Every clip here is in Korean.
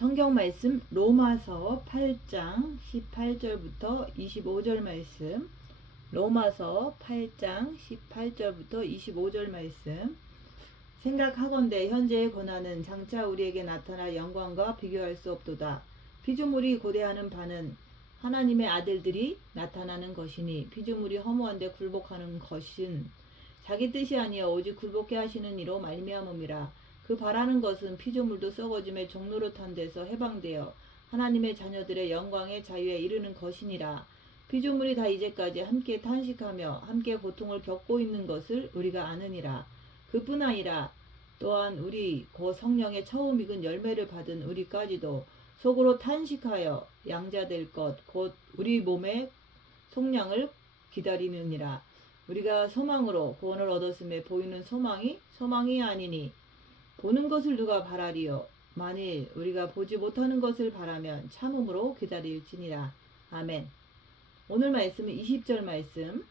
성경 말씀 로마서 8장 18절부터 25절 말씀. 로마서 8장 18절부터 25절 말씀. 생각하건대 현재의 고난은 장차 우리에게 나타날 영광과 비교할 수 없도다. 피조물이 고대하는 바는 하나님의 아들들이 나타나는 것이니, 피조물이 허무한데 굴복하는 것은 자기 뜻이 아니여 오직 굴복해 하시는 이로 말미암음이라. 그 바라는 것은 피조물도 썩어짐의 종노릇한 데서 해방되어 하나님의 자녀들의 영광의 자유에 이르는 것이니라. 피조물이 다 이제까지 함께 탄식하며 함께 고통을 겪고 있는 것을 우리가 아느니라. 그뿐 아니라 또한 우리 곧 성령의 처음 익은 열매를 받은 우리까지도 속으로 탄식하여 양자될 것 곧 우리 몸의 속량을 기다리느니라. 우리가 소망으로 구원을 얻었음에 보이는 소망이 아니니 보는 것을 누가 바라리요. 만일 우리가 보지 못하는 것을 바라면 참음으로 기다릴지니라. 아멘. 오늘 말씀은 20절 말씀.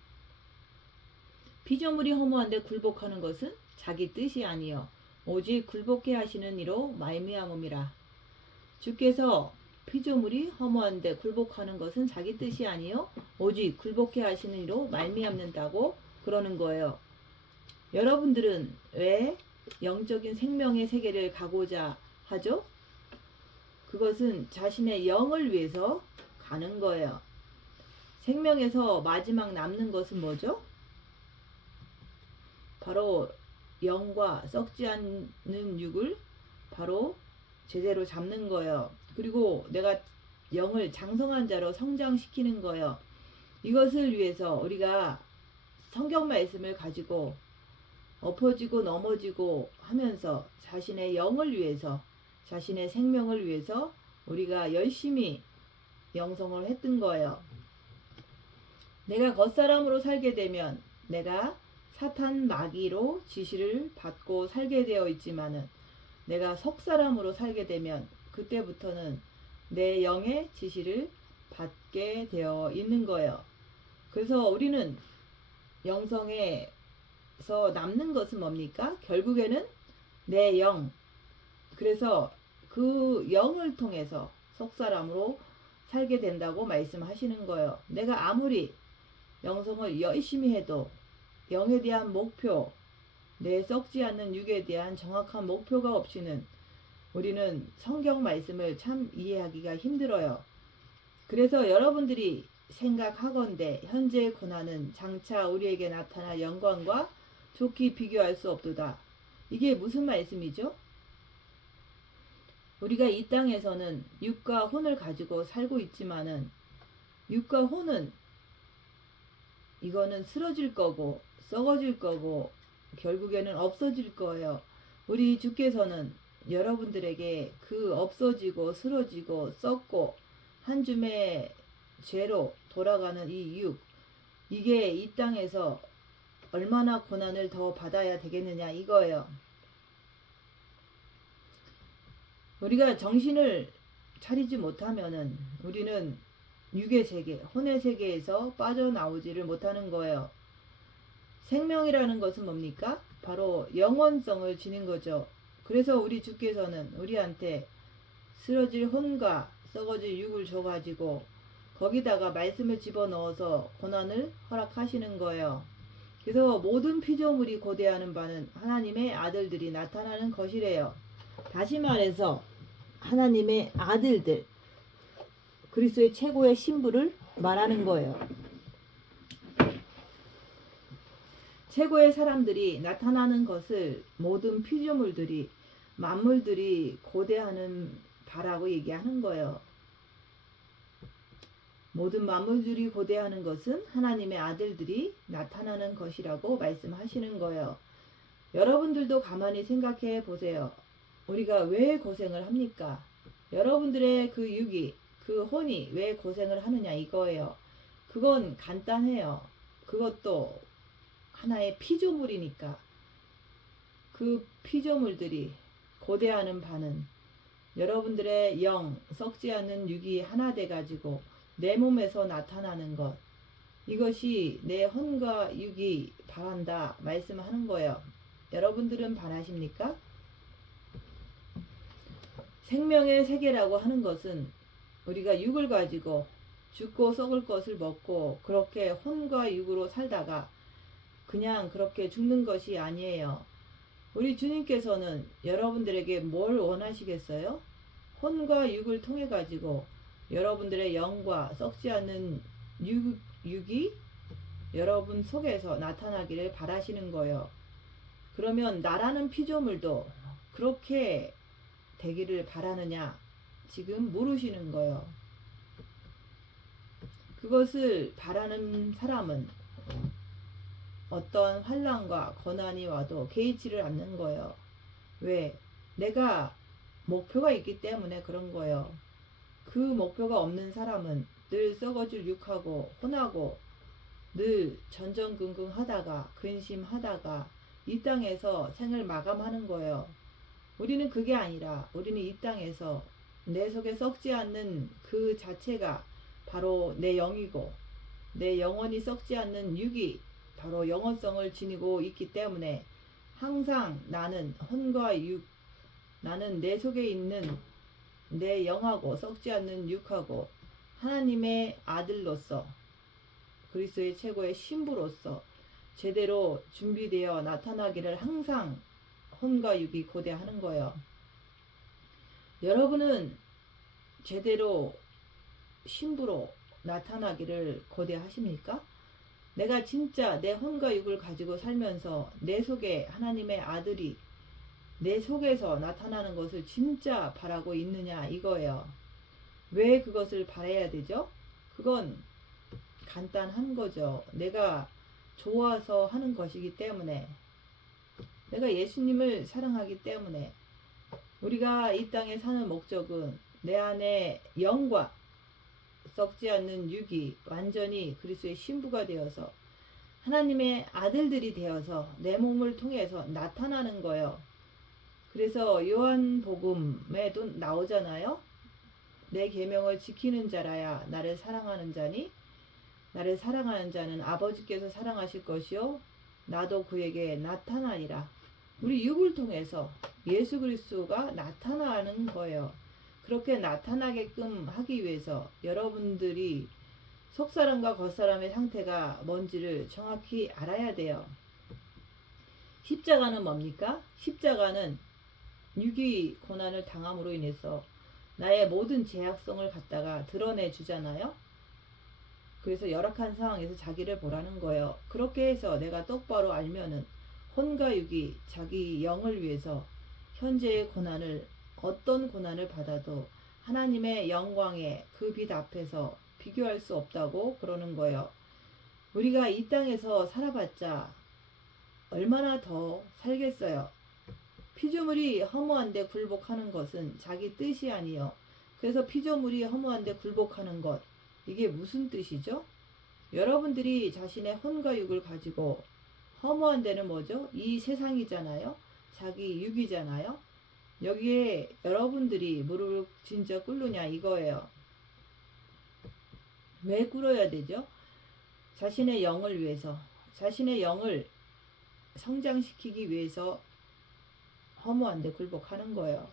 피조물이 허무한데 굴복하는 것은 자기 뜻이 아니요 오직 굴복해 하시는 이로 말미암음이라. 주께서 피조물이 허무한데 굴복하는 것은 자기 뜻이 아니요 오직 굴복해 하시는 이로 말미암는다고 그러는 거예요. 여러분들은 왜 영적인 생명의 세계를 가고자 하죠? 그것은 자신의 영을 위해서 가는 거예요. 생명에서 마지막 남는 것은 뭐죠? 바로 영과 썩지 않는 육을 바로 제대로 잡는 거예요. 그리고 내가 영을 장성한 자로 성장시키는 거예요. 이것을 위해서 우리가 성경 말씀을 가지고 엎어지고 넘어지고 하면서 자신의 영을 위해서, 자신의 생명을 위해서 우리가 열심히 영성을 했던 거예요. 내가 겉사람으로 살게 되면 내가 사탄 마귀로 지시를 받고 살게 되어 있지만은, 내가 속사람으로 살게 되면 그때부터는 내 영의 지시를 받게 되어 있는 거예요. 그래서 우리는 영성에서 남는 것은 뭡니까? 결국에는 내 영. 그래서 그 영을 통해서 속사람으로 살게 된다고 말씀하시는 거예요. 내가 아무리 영성을 열심히 해도 영에 대한 목표, 내 썩지 않는 육에 대한 정확한 목표가 없이는 우리는 성경 말씀을 참 이해하기가 힘들어요. 그래서 여러분들이 생각하건대 현재의 고난은 장차 우리에게 나타날 영광과 좋게 비교할 수 없도다. 이게 무슨 말씀이죠? 우리가 이 땅에서는 육과 혼을 가지고 살고 있지만은, 육과 혼은 이거는 쓰러질 거고 썩어질 거고 결국에는 없어질 거예요. 우리 주께서는 여러분들에게 그 없어지고 쓰러지고 썩고 한 줌의 죄로 돌아가는 이 육, 이게 이 땅에서 얼마나 고난을 더 받아야 되겠느냐 이거예요. 우리가 정신을 차리지 못하면은 우리는 육의 세계, 혼의 세계에서 빠져나오지를 못하는 거예요. 생명이라는 것은 뭡니까? 바로 영원성을 지닌 거죠. 그래서 우리 주께서는 우리한테 쓰러질 혼과 썩어질 육을 줘가지고 거기다가 말씀을 집어넣어서 고난을 허락하시는 거예요. 그래서 모든 피조물이 고대하는 바는 하나님의 아들들이 나타나는 것이래요. 다시 말해서 하나님의 아들들, 그리스도의 최고의 신부를 말하는 거예요. 최고의 사람들이 나타나는 것을 모든 피조물들이, 만물들이 고대하는 바라고 얘기하는 거예요. 모든 만물들이 고대하는 것은 하나님의 아들들이 나타나는 것이라고 말씀하시는 거예요. 여러분들도 가만히 생각해 보세요. 우리가 왜 고생을 합니까? 여러분들의 그 육이, 그 혼이 왜 고생을 하느냐 이거예요. 그건 간단해요. 그것도 하나의 피조물이니까. 그 피조물들이 고대하는 바는 여러분들의 영, 썩지 않는 육이 하나 돼가지고 내 몸에서 나타나는 것, 이것이 내 혼과 육이 바란다 말씀하는 거예요. 여러분들은 바라십니까? 생명의 세계라고 하는 것은 우리가 육을 가지고 죽고 썩을 것을 먹고 그렇게 혼과 육으로 살다가 그냥 그렇게 죽는 것이 아니에요. 우리 주님께서는 여러분들에게 뭘 원하시겠어요? 혼과 육을 통해 가지고 여러분들의 영과 썩지 않는 육이 여러분 속에서 나타나기를 바라시는 거예요. 그러면 나라는 피조물도 그렇게 되기를 바라느냐? 지금 물으시는 거예요. 그것을 바라는 사람은 어떤 환난과 고난이 와도 개의치를 않는 거예요. 왜? 내가 목표가 있기 때문에 그런 거예요. 그 목표가 없는 사람은 늘 썩어질 육하고 혼하고 늘 전전긍긍하다가 근심하다가 이 땅에서 생을 마감하는 거예요. 우리는 그게 아니라 우리는 이 땅에서 내 속에 썩지 않는 그 자체가 바로 내 영이고 내 영혼이 썩지 않는 육이 바로 영혼성을 지니고 있기 때문에 항상 나는 혼과 육, 나는 내 속에 있는 내 영하고 썩지 않는 육하고 하나님의 아들로서 그리스도의 최고의 신부로서 제대로 준비되어 나타나기를 항상 혼과 육이 고대하는 거예요. 여러분은 제대로 신부로 나타나기를 고대하십니까? 내가 진짜 내 혼과 육을 가지고 살면서 내 속에 하나님의 아들이 내 속에서 나타나는 것을 진짜 바라고 있느냐 이거예요. 왜 그것을 바라야 되죠? 그건 간단한 거죠. 내가 좋아서 하는 것이기 때문에, 내가 예수님을 사랑하기 때문에, 우리가 이 땅에 사는 목적은 내 안에 영과 썩지 않는 육이 완전히 그리스도의 신부가 되어서 하나님의 아들들이 되어서 내 몸을 통해서 나타나는 거예요. 그래서 요한복음에도 나오잖아요. 내 계명을 지키는 자라야 나를 사랑하는 자니 나를 사랑하는 자는 아버지께서 사랑하실 것이요 나도 그에게 나타나리라. 우리 육을 통해서 예수 그리스도가 나타나는 거예요. 그렇게 나타나게끔 하기 위해서 여러분들이 속사람과 겉사람의 상태가 뭔지를 정확히 알아야 돼요. 십자가는 뭡니까? 십자가는 육이 고난을 당함으로 인해서 나의 모든 죄악성을 갖다가 드러내 주잖아요. 그래서 열악한 상황에서 자기를 보라는 거예요. 그렇게 해서 내가 똑바로 알면은 혼과 육이 자기 영을 위해서 현재의 고난을 어떤 고난을 받아도 하나님의 영광의 그 빛 앞에서 비교할 수 없다고 그러는 거예요. 우리가 이 땅에서 살아봤자 얼마나 더 살겠어요. 피조물이 허무한데 굴복하는 것은 자기 뜻이 아니요. 그래서 피조물이 허무한데 굴복하는 것, 이게 무슨 뜻이죠? 여러분들이 자신의 혼과 육을 가지고 허무한 데는 뭐죠? 이 세상이잖아요. 자기 육이잖아요. 여기에 여러분들이 무릎을 진짜 꿇느냐 이거예요. 왜 꿇어야 되죠? 자신의 영을 위해서, 자신의 영을 성장시키기 위해서 허무한데 굴복하는 거예요.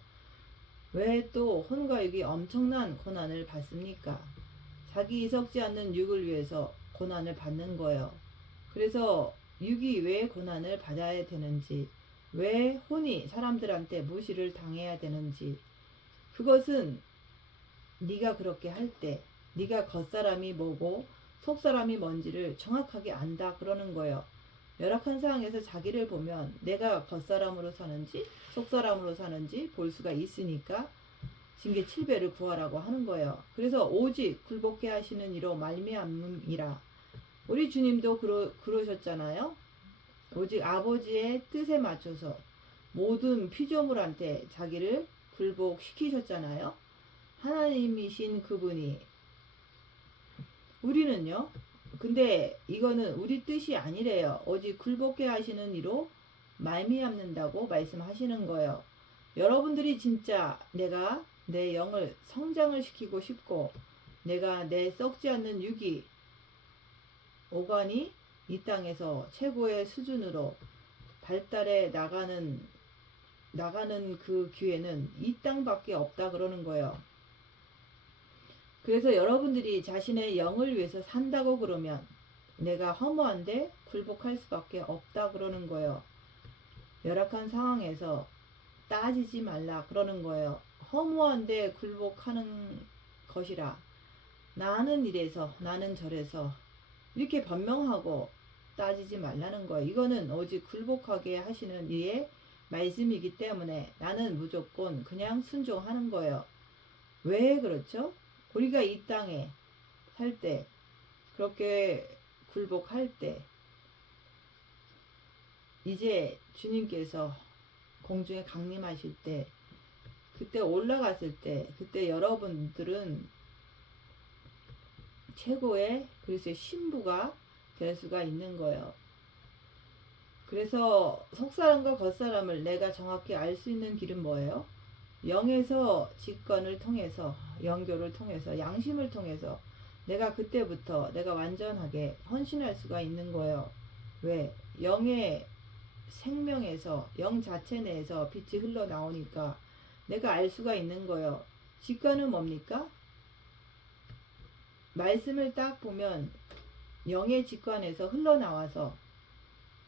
왜 또 혼과 육이 엄청난 고난을 받습니까? 자기 썩지 않는 육을 위해서 고난을 받는 거예요. 그래서 육이 왜 고난을 받아야 되는지, 왜 혼이 사람들한테 무시를 당해야 되는지, 그것은 네가 그렇게 할 때 네가 겉사람이 뭐고 속사람이 뭔지를 정확하게 안다 그러는 거예요. 열악한 상황에서 자기를 보면 내가 겉사람으로 사는지 속사람으로 사는지 볼 수가 있으니까 징계 7배를 구하라고 하는 거예요. 그래서 오직 굴복해 하시는 이로 말미암음이라. 우리 주님도 그러셨잖아요. 오직 아버지의 뜻에 맞춰서 모든 피조물한테 자기를 굴복시키셨잖아요. 하나님이신 그분이. 우리는요. 근데 이거는 우리 뜻이 아니래요. 오직 굴복해 하시는 이로 말미암는다고 말씀하시는 거예요. 여러분들이 진짜 내가 내 영을 성장을 시키고 싶고 내가 내 썩지 않는 육이 오간이 이 땅에서 최고의 수준으로 발달해 나가는 나가는 그 기회는 이 땅밖에 없다 그러는 거예요. 그래서 여러분들이 자신의 영을 위해서 산다고 그러면 내가 허무한데 굴복할 수밖에 없다 그러는 거예요. 열악한 상황에서 따지지 말라 그러는 거예요. 허무한데 굴복하는 것이라. 나는 이래서 나는 저래서 이렇게 변명하고 따지지 말라는 거예요. 이거는 오직 굴복하게 하시는 이의 말씀이기 때문에 나는 무조건 그냥 순종하는 거예요. 왜 그렇죠? 우리가 이 땅에 살 때 그렇게 굴복할 때 이제 주님께서 공중에 강림하실 때 그때 올라갔을 때 그때 여러분들은 최고의 그리스도의 신부가 될 수가 있는 거예요. 그래서 속사람과 겉사람을 내가 정확히 알 수 있는 길은 뭐예요? 영에서 직관을 통해서 영교를 통해서 양심을 통해서 내가 그때부터 내가 완전하게 헌신할 수가 있는 거예요. 왜? 영의 생명에서 영 자체 내에서 빛이 흘러나오니까 내가 알 수가 있는 거예요. 직관은 뭡니까? 말씀을 딱 보면 영의 직관에서 흘러나와서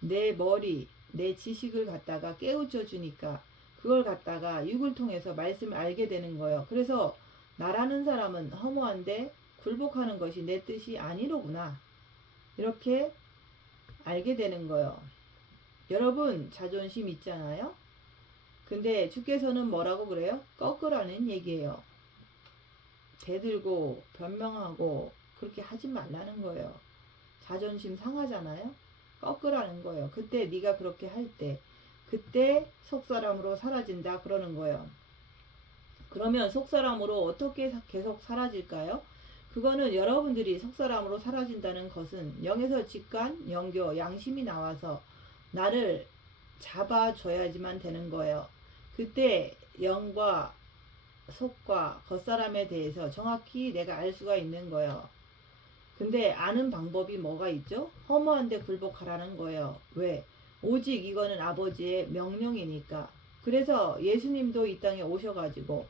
내 머리, 내 지식을 갖다가 깨우쳐 주니까 그걸 갖다가 육을 통해서 말씀을 알게 되는 거예요. 그래서 나라는 사람은 허무한데 굴복하는 것이 내 뜻이 아니로구나. 이렇게 알게 되는 거예요. 여러분 자존심 있잖아요. 근데 주께서는 뭐라고 그래요? 꺾으라는 얘기예요. 대들고 변명하고 그렇게 하지 말라는 거예요. 자존심 상하잖아요. 꺾으라는 거예요. 그때 네가 그렇게 할 때 그때 속사람으로 사라진다 그러는 거예요. 그러면 속사람으로 어떻게 계속 사라질까요? 그거는 여러분들이 속사람으로 사라진다는 것은 영에서 직관, 영교, 양심이 나와서 나를 잡아줘야지만 되는 거예요. 그때 영과 속과 겉사람에 대해서 정확히 내가 알 수가 있는 거예요. 근데 아는 방법이 뭐가 있죠? 허무한데 굴복하라는 거예요. 왜? 오직 이거는 아버지의 명령이니까. 그래서 예수님도 이 땅에 오셔가지고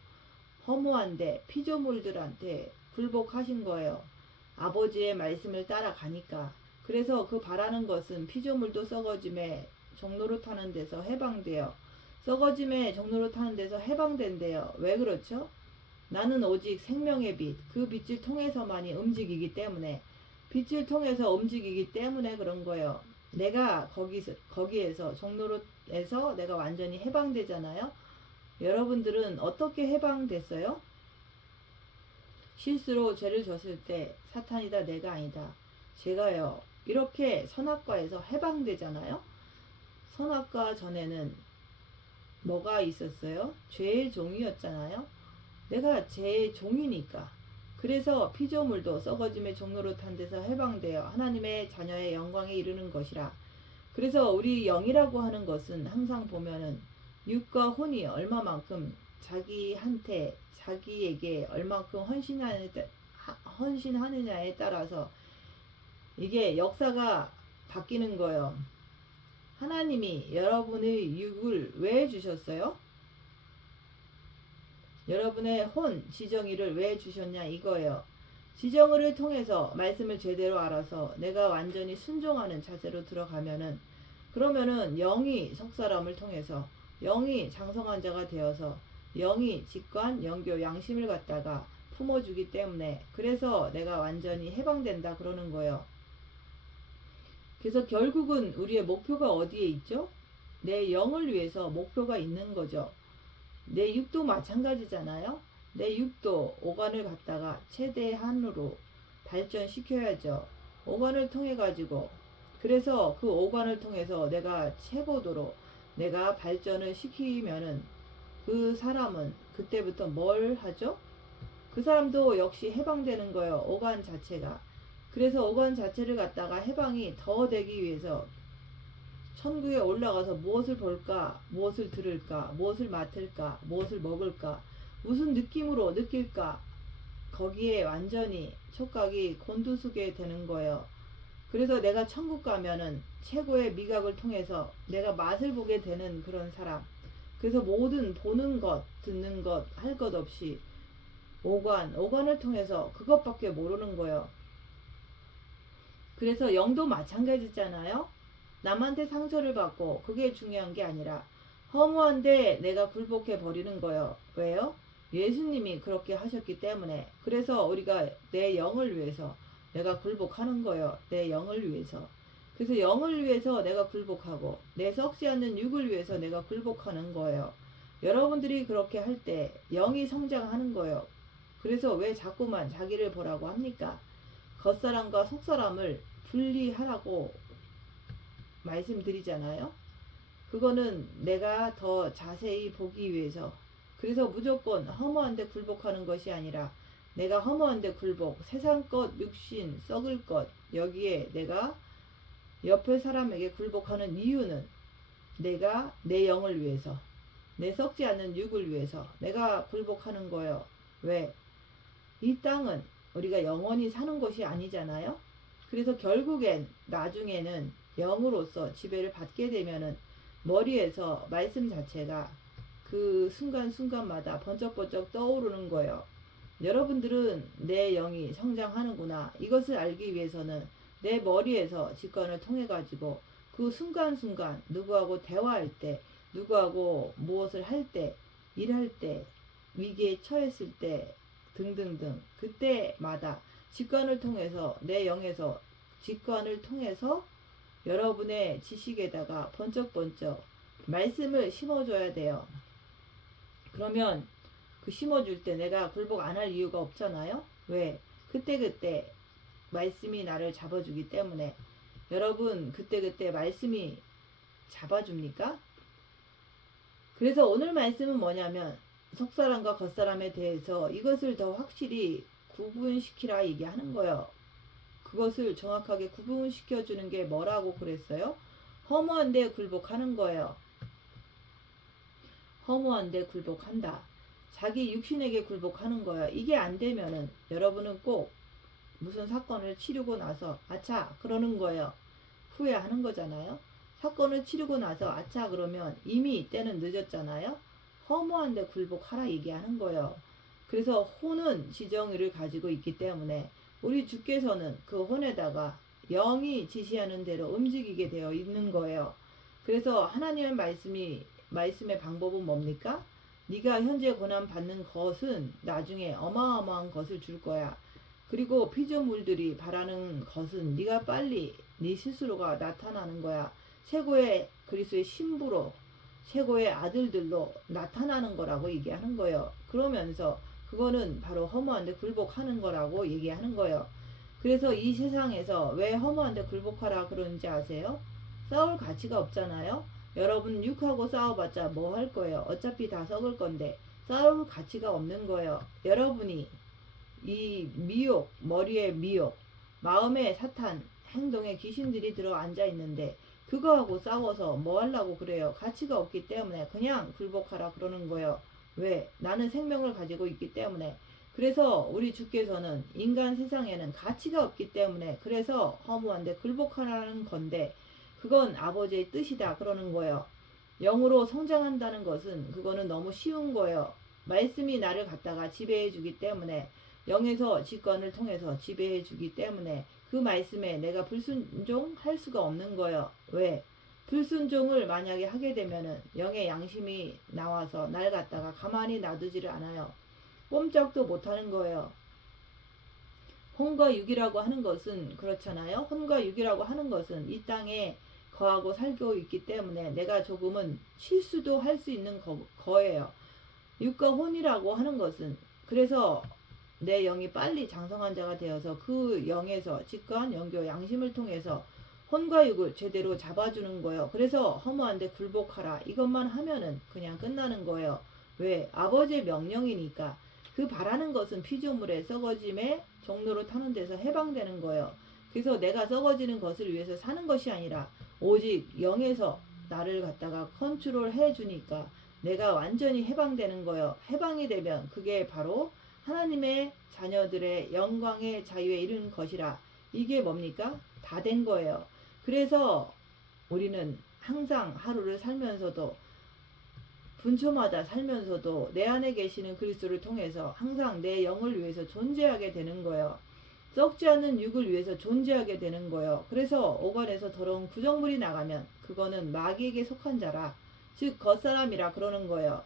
허무한데 피조물들한테 굴복하신 거예요. 아버지의 말씀을 따라가니까. 그래서 그 바라는 것은 피조물도 썩어짐에 종로로 타는 데서 해방돼요. 썩어짐에 종로로 타는 데서 해방된대요. 왜 그렇죠? 나는 오직 생명의 빛, 그 빛을 통해서만이 움직이기 때문에 빛을 통해서 움직이기 때문에 그런 거예요. 내가 거기에서 종로로에서 내가 완전히 해방되잖아요. 여러분들은 어떻게 해방됐어요? 실수로 죄를 졌을 때 사탄이다 내가 아니다. 제가요. 이렇게 선악과에서 해방되잖아요. 선악과 전에는 뭐가 있었어요? 죄의 종이었잖아요. 내가 죄의 종이니까. 그래서 피조물도 썩어짐의 종로로 탄 데서 해방되어 하나님의 자녀의 영광에 이르는 것이라. 그래서 우리 영이라고 하는 것은 항상 보면은 육과 혼이 얼마만큼 자기한테 자기에게 얼마만큼 헌신하느냐에 따라서 이게 역사가 바뀌는 거예요. 하나님이 여러분의 육을 왜 주셨어요? 여러분의 혼, 지정의를 왜 주셨냐 이거예요. 지정의를 통해서 말씀을 제대로 알아서 내가 완전히 순종하는 자세로 들어가면은 그러면은 영이 속사람을 통해서 영이 장성한 자가 되어서 영이 직관, 영교, 양심을 갖다가 품어주기 때문에 그래서 내가 완전히 해방된다 그러는 거예요. 그래서 결국은 우리의 목표가 어디에 있죠? 내 영을 위해서 목표가 있는 거죠. 내 육도 마찬가지잖아요. 내 육도 오간을 갖다가 최대한으로 발전시켜야죠. 오간을 통해 가지고 그래서 그 오간을 통해서 내가 최고도로 내가 발전을 시키면은 그 사람은 그때부터 뭘 하죠? 그 사람도 역시 해방되는 거예요. 오간 자체가. 그래서 오간 자체를 갖다가 해방이 더 되기 위해서 천국에 올라가서 무엇을 볼까, 무엇을 들을까, 무엇을 맡을까, 무엇을 먹을까, 무슨 느낌으로 느낄까, 거기에 완전히 촉각이 곤두서게 되는 거예요. 그래서 내가 천국 가면은 최고의 미각을 통해서 내가 맛을 보게 되는 그런 사람, 그래서 모든 보는 것, 듣는 것, 할 것 없이 오간을 통해서 그것밖에 모르는 거예요. 그래서 영도 마찬가지잖아요. 남한테 상처를 받고 그게 중요한 게 아니라 허무한데 내가 굴복해 버리는 거예요. 왜요? 예수님이 그렇게 하셨기 때문에. 그래서 우리가 내 영을 위해서 내가 굴복하는 거예요. 내 영을 위해서. 그래서 영을 위해서 내가 굴복하고 내 썩지 않는 육을 위해서 내가 굴복하는 거예요. 여러분들이 그렇게 할 때 영이 성장하는 거예요. 그래서 왜 자꾸만 자기를 보라고 합니까? 겉사람과 속사람을 분리하라고 말씀드리잖아요. 그거는 내가 더 자세히 보기 위해서. 그래서 무조건 허무한데 굴복하는 것이 아니라 내가 허무한데 굴복, 세상 것, 육신, 썩을 것, 여기에 내가 옆에 사람에게 굴복하는 이유는 내가 내 영을 위해서, 내 썩지 않는 육을 위해서 내가 굴복하는 거예요. 왜? 이 땅은 우리가 영원히 사는 것이 아니잖아요. 그래서 결국엔 나중에는 영으로서 지배를 받게 되면은 머리에서 말씀 자체가 그 순간순간마다 번쩍번쩍 떠오르는 거예요. 여러분들은 내 영이 성장하는구나. 이것을 알기 위해서는 내 머리에서 직관을 통해 가지고 그 순간순간 누구하고 대화할 때, 누구하고 무엇을 할 때, 일할 때, 위기에 처했을 때 등등등 그때마다 직관을 통해서 내 영에서 직관을 통해서 여러분의 지식에다가 번쩍번쩍 말씀을 심어줘야 돼요. 그러면 그 심어줄 때 내가 굴복 안 할 이유가 없잖아요. 왜? 그때그때 말씀이 나를 잡아주기 때문에. 여러분 그때그때 말씀이 잡아줍니까? 그래서 오늘 말씀은 뭐냐면 속사람과 겉사람에 대해서 이것을 더 확실히 구분시키라 얘기하는 거예요. 그것을 정확하게 구분시켜주는 게 뭐라고 그랬어요? 허무한데 굴복하는 거예요. 허무한데 굴복한다. 자기 육신에게 굴복하는 거예요. 이게 안 되면은 여러분은 꼭 무슨 사건을 치르고 나서 아차 그러는 거예요. 후회하는 거잖아요. 사건을 치르고 나서 아차 그러면 이미 때는 늦었잖아요. 허무한데 굴복하라 얘기하는 거예요. 그래서 혼은 지정의를 가지고 있기 때문에 우리 주께서는 그 혼에다가 영이 지시하는 대로 움직이게 되어 있는 거예요. 그래서 하나님의 말씀의 방법은 뭡니까? 네가 현재 고난 받는 것은 나중에 어마어마한 것을 줄 거야. 그리고 피조물들이 바라는 것은 네가 빨리 네 스스로가 나타나는 거야. 최고의 그리스도의 신부로 최고의 아들들로 나타나는 거라고 얘기하는 거예요. 그러면서 그거는 바로 허무한데 굴복하는 거라고 얘기하는 거예요. 그래서 이 세상에서 왜 허무한데 굴복하라 그러는지 아세요? 싸울 가치가 없잖아요. 여러분 육하고 싸워봤자 뭐 할 거예요? 어차피 다 썩을 건데 싸울 가치가 없는 거예요. 여러분이 이 미혹, 머리에 미혹, 마음에 사탄, 행동에 귀신들이 들어 앉아 있는데 그거하고 싸워서 뭐 하려고 그래요? 가치가 없기 때문에 그냥 굴복하라 그러는 거예요. 왜? 나는 생명을 가지고 있기 때문에. 그래서 우리 주께서는 인간 세상에는 가치가 없기 때문에 그래서 허무한데 굴복하라는 건데 그건 아버지의 뜻이다 그러는 거예요. 영으로 성장한다는 것은 그거는 너무 쉬운 거예요. 말씀이 나를 갖다가 지배해 주기 때문에 영에서 직관을 통해서 지배해 주기 때문에 그 말씀에 내가 불순종할 수가 없는 거예요. 왜? 불순종을 만약에 하게 되면은 영의 양심이 나와서 날 갖다가 가만히 놔두지를 않아요. 꼼짝도 못하는 거예요. 혼과 육이라고 하는 것은 그렇잖아요. 혼과 육이라고 하는 것은 이 땅에 거하고 살고 있기 때문에 내가 조금은 실수도 할 수 있는 거예요. 육과 혼이라고 하는 것은 그래서 내 영이 빨리 장성한 자가 되어서 그 영에서 직관, 영교, 양심을 통해서 혼과 육을 제대로 잡아주는 거예요. 그래서 허무한데 굴복하라 이것만 하면은 그냥 끝나는 거예요. 왜? 아버지의 명령이니까. 그 바라는 것은 피조물의 썩어짐의 종로로 타는 데서 해방되는 거예요. 그래서 내가 썩어지는 것을 위해서 사는 것이 아니라 오직 영에서 나를 갖다가 컨트롤 해주니까 내가 완전히 해방되는 거예요. 해방이 되면 그게 바로 하나님의 자녀들의 영광의 자유에 이르는 것이라. 이게 뭡니까? 다 된 거예요. 그래서 우리는 항상 하루를 살면서도 분초마다 살면서도 내 안에 계시는 그리스도를 통해서 항상 내 영을 위해서 존재하게 되는 거예요. 썩지 않는 육을 위해서 존재하게 되는 거예요. 그래서 오간에서 더러운 구정물이 나가면 그거는 마귀에게 속한 자라, 즉 겉사람이라 그러는 거예요.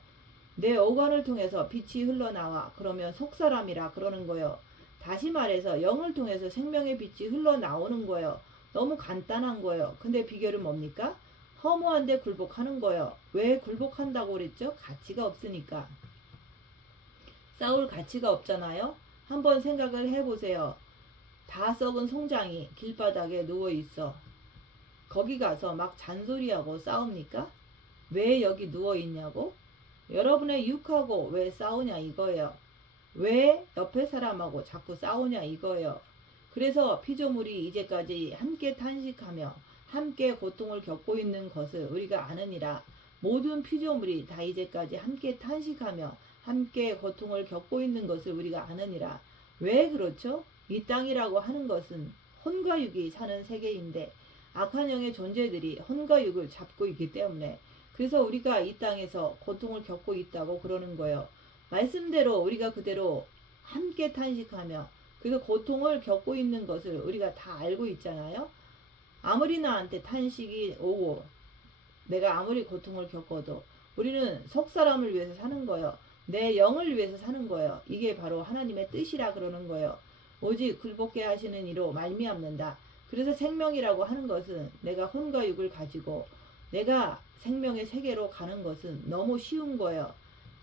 내 오간을 통해서 빛이 흘러나와 그러면 속사람이라 그러는 거예요. 다시 말해서 영을 통해서 생명의 빛이 흘러나오는 거예요. 너무 간단한 거예요. 근데 비결은 뭡니까? 허무한데 굴복하는 거예요. 왜 굴복한다고 그랬죠? 가치가 없으니까. 싸울 가치가 없잖아요. 한번 생각을 해보세요. 다 썩은 송장이 길바닥에 누워있어. 거기 가서 막 잔소리하고 싸웁니까? 왜 여기 누워있냐고? 여러분의 육하고 왜 싸우냐 이거예요. 왜 옆에 사람하고 자꾸 싸우냐 이거예요. 그래서 피조물이 이제까지 함께 탄식하며 함께 고통을 겪고 있는 것을 우리가 아느니라. 모든 피조물이 다 이제까지 함께 탄식하며 함께 고통을 겪고 있는 것을 우리가 아느니라. 왜 그렇죠? 이 땅이라고 하는 것은 혼과 육이 사는 세계인데 악한 영의 존재들이 혼과 육을 잡고 있기 때문에, 그래서 우리가 이 땅에서 고통을 겪고 있다고 그러는 거예요. 말씀대로 우리가 그대로 함께 탄식하며 그래서 고통을 겪고 있는 것을 우리가 다 알고 있잖아요. 아무리 나한테 탄식이 오고 내가 아무리 고통을 겪어도 우리는 속 사람을 위해서 사는 거예요. 내 영을 위해서 사는 거예요. 이게 바로 하나님의 뜻이라 그러는 거예요. 오직 굴복해 하시는 이로 말미암는다. 그래서 생명이라고 하는 것은 내가 혼과 육을 가지고 내가 생명의 세계로 가는 것은 너무 쉬운 거예요.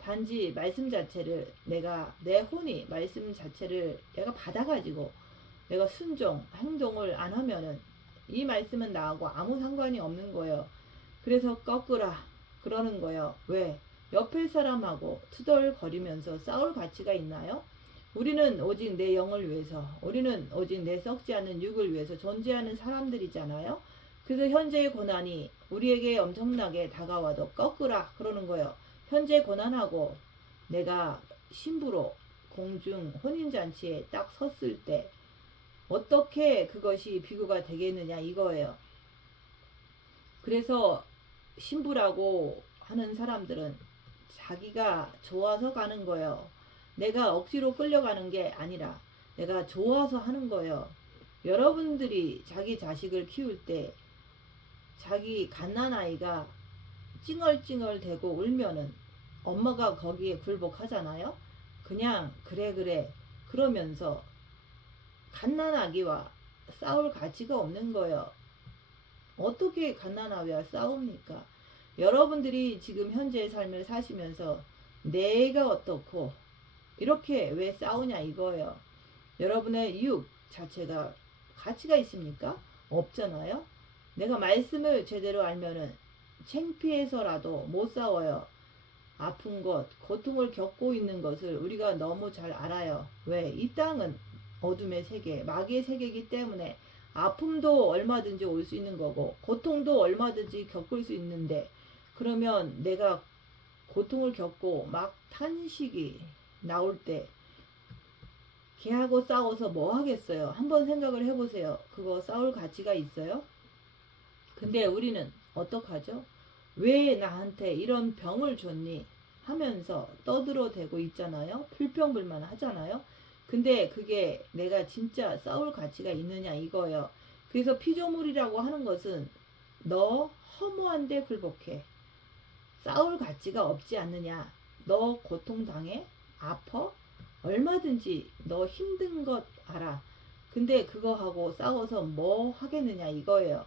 단지 말씀 자체를 내가 내 혼이 말씀 자체를 내가 받아가지고 내가 순종 행동을 안 하면은 이 말씀은 나하고 아무 상관이 없는 거예요. 그래서 꺾으라 그러는 거예요. 왜? 옆에 사람하고 투덜거리면서 싸울 가치가 있나요? 우리는 오직 내 영을 위해서, 우리는 오직 내 썩지 않는 육을 위해서 존재하는 사람들이잖아요. 그래서 현재의 고난이 우리에게 엄청나게 다가와도 꺾으라 그러는 거예요. 현재 고난하고 내가 신부로 공중 혼인잔치에 딱 섰을 때 어떻게 그것이 비교가 되겠느냐 이거예요. 그래서 신부라고 하는 사람들은 자기가 좋아서 가는 거예요. 내가 억지로 끌려가는 게 아니라 내가 좋아서 하는 거예요. 여러분들이 자기 자식을 키울 때 자기 갓난아이가 찡얼찡얼 대고 울면은 엄마가 거기에 굴복하잖아요. 그냥 그래 그러면서 갓난아기와 싸울 가치가 없는 거예요. 어떻게 갓난아기와 싸웁니까? 여러분들이 지금 현재의 삶을 사시면서 내가 어떻고 이렇게 왜 싸우냐 이거예요. 여러분의 육 자체가 가치가 있습니까? 없잖아요. 내가 말씀을 제대로 알면은 창피해서라도 못 싸워요. 아픈 것, 고통을 겪고 있는 것을 우리가 너무 잘 알아요. 왜? 이 땅은 어둠의 세계, 마귀의 세계이기 때문에 아픔도 얼마든지 올 수 있는 거고 고통도 얼마든지 겪을 수 있는데, 그러면 내가 고통을 겪고 막 탄식이 나올 때 걔하고 싸워서 뭐 하겠어요? 한번 생각을 해보세요. 그거 싸울 가치가 있어요? 근데 우리는 어떡하죠? 왜 나한테 이런 병을 줬니? 하면서 떠들어대고 있잖아요. 불평불만 하잖아요. 근데 그게 내가 진짜 싸울 가치가 있느냐 이거예요. 그래서 피조물이라고 하는 것은 너 허무한데 굴복해. 싸울 가치가 없지 않느냐. 너 고통당해? 아파? 얼마든지 너 힘든 것 알아. 근데 그거 하고 싸워서 뭐 하겠느냐 이거예요.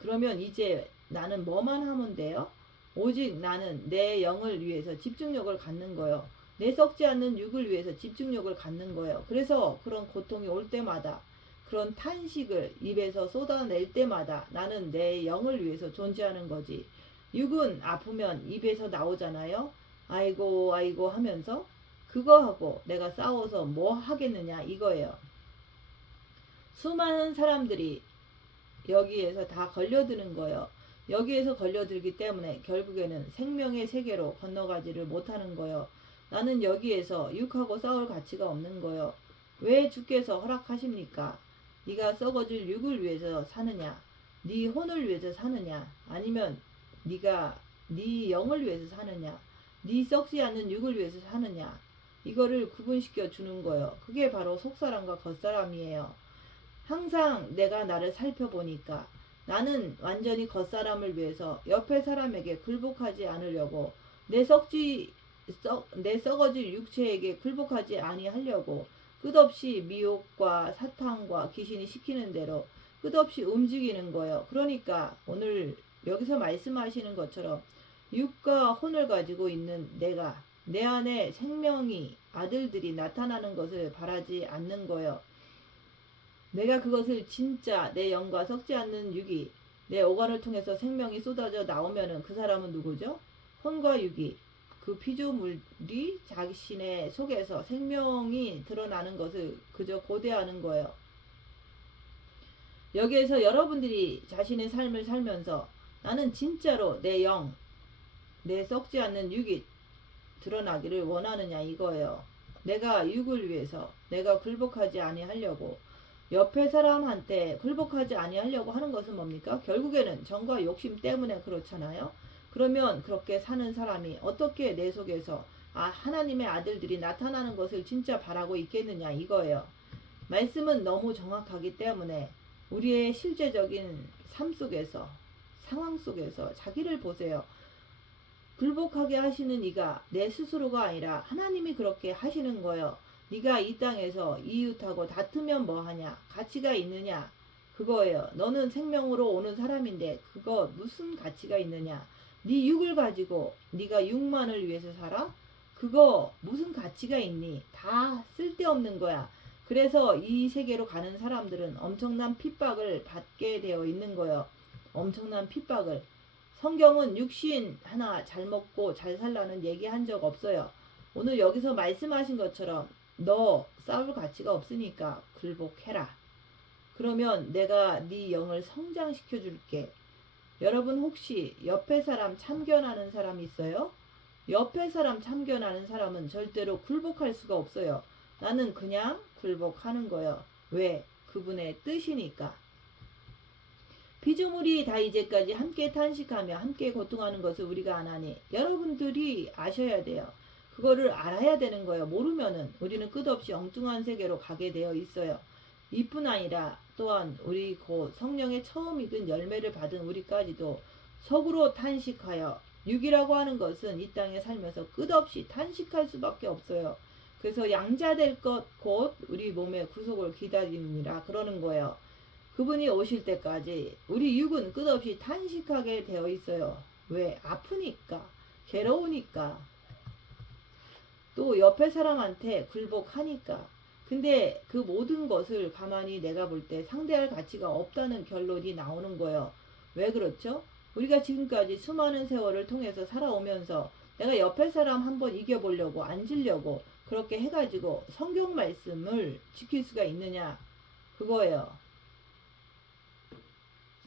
그러면 이제 나는 뭐만 하면 돼요? 오직 나는 내 영을 위해서 집중력을 갖는 거예요. 내 썩지 않는 육을 위해서 집중력을 갖는 거예요. 그래서 그런 고통이 올 때마다, 그런 탄식을 입에서 쏟아낼 때마다 나는 내 영을 위해서 존재하는 거지. 육은 아프면 입에서 나오잖아요. 아이고 아이고 하면서 그거하고 내가 싸워서 뭐 하겠느냐 이거예요. 수많은 사람들이 여기에서 다 걸려드는 거예요. 여기에서 걸려들기 때문에 결국에는 생명의 세계로 건너가지를 못하는 거예요. 나는 여기에서 육하고 싸울 가치가 없는 거예요. 왜 주께서 허락하십니까? 네가 썩어질 육을 위해서 사느냐? 네 혼을 위해서 사느냐? 아니면 네가 네 영을 위해서 사느냐, 네 썩지 않는 육을 위해서 사느냐, 이거를 구분시켜 주는 거예요. 그게 바로 속사람과 겉사람이에요. 항상 내가 나를 살펴보니까 나는 완전히 겉사람을 위해서 옆에 사람에게 굴복하지 않으려고, 내 썩어질 육체에게 굴복하지 아니하려고 끝없이 미혹과 사탄과 귀신이 시키는 대로 끝없이 움직이는 거예요. 그러니까 오늘 여기서 말씀하시는 것처럼 육과 혼을 가지고 있는 내가, 내 안에 생명이, 아들들이 나타나는 것을 바라지 않는 거예요. 내가 그것을 진짜 내 영과 섞지 않는 육이, 내 오간을 통해서 생명이 쏟아져 나오면은 그 사람은 누구죠? 혼과 육이, 그 피조물이 자신의 속에서 생명이 드러나는 것을 그저 고대하는 거예요. 여기에서 여러분들이 자신의 삶을 살면서 나는 진짜로 내 영, 내 썩지 않는 육이 드러나기를 원하느냐 이거예요. 내가 육을 위해서, 내가 굴복하지 아니하려고, 옆에 사람한테 굴복하지 아니하려고 하는 것은 뭡니까? 결국에는 정과 욕심 때문에 그렇잖아요. 그러면 그렇게 사는 사람이 어떻게 내 속에서 하나님의 아들들이 나타나는 것을 진짜 바라고 있겠느냐 이거예요. 말씀은 너무 정확하기 때문에 우리의 실제적인 삶 속에서, 상황 속에서 자기를 보세요. 굴복하게 하시는 이가 내 스스로가 아니라 하나님이 그렇게 하시는 거예요. 네가 이 땅에서 이웃하고 다투면 뭐하냐? 가치가 있느냐? 그거예요. 너는 생명으로 오는 사람인데 그거 무슨 가치가 있느냐? 네 육을 가지고 네가 육만을 위해서 살아? 그거 무슨 가치가 있니? 다 쓸데없는 거야. 그래서 이 세계로 가는 사람들은 엄청난 핍박을 받게 되어 있는 거예요. 엄청난 핍박을. 성경은 육신 하나 잘 먹고 잘 살라는 얘기 한 적 없어요. 오늘 여기서 말씀하신 것처럼 너 싸울 가치가 없으니까 굴복해라. 그러면 내가 네 영을 성장시켜 줄게. 여러분 혹시 옆에 사람 참견하는 사람 있어요? 옆에 사람 참견하는 사람은 절대로 굴복할 수가 없어요. 나는 그냥 굴복하는 거예요. 왜? 그분의 뜻이니까. 피조물이 다 이제까지 함께 탄식하며 함께 고통하는 것을 우리가 안 하니 여러분들이 아셔야 돼요. 그거를 알아야 되는 거예요. 모르면은 우리는 끝없이 엉뚱한 세계로 가게 되어 있어요. 이뿐 아니라 또한 우리 곧 성령의 처음 익은 열매를 받은 우리까지도 속으로 탄식하여, 육이라고 하는 것은 이 땅에 살면서 끝없이 탄식할 수밖에 없어요. 그래서 양자될 것 곧 우리 몸의 구속을 기다리느니라 그러는 거예요. 그분이 오실 때까지 우리 육은 끝없이 탄식하게 되어 있어요. 왜? 아프니까, 괴로우니까, 또 옆에 사람한테 굴복하니까. 근데 그 모든 것을 가만히 내가 볼 때 상대할 가치가 없다는 결론이 나오는 거예요. 왜 그렇죠? 우리가 지금까지 수많은 세월을 통해서 살아오면서 내가 옆에 사람 한번 이겨보려고, 앉으려고 그렇게 해가지고 성경 말씀을 지킬 수가 있느냐? 그거예요.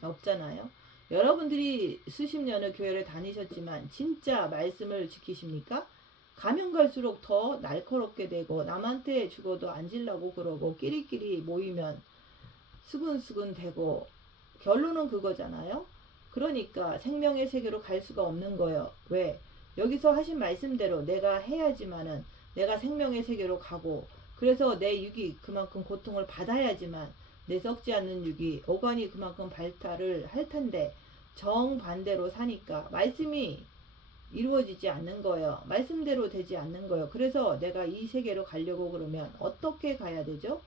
없잖아요. 여러분들이 수십 년을 교회를 다니셨지만 진짜 말씀을 지키십니까? 가면 갈수록 더 날카롭게 되고 남한테 죽어도 앉으려고 그러고 끼리끼리 모이면 수근수근 되고 결론은 그거잖아요. 그러니까 생명의 세계로 갈 수가 없는 거예요. 왜? 여기서 하신 말씀대로 내가 해야지만은 내가 생명의 세계로 가고, 그래서 내 육이 그만큼 고통을 받아야지만 내 썩지 않는 육이 오간이 그만큼 발달을 할 텐데 정반대로 사니까 말씀이 이루어지지 않는 거예요. 말씀대로 되지 않는 거예요. 그래서 내가 이 세계로 가려고 그러면 어떻게 가야 되죠?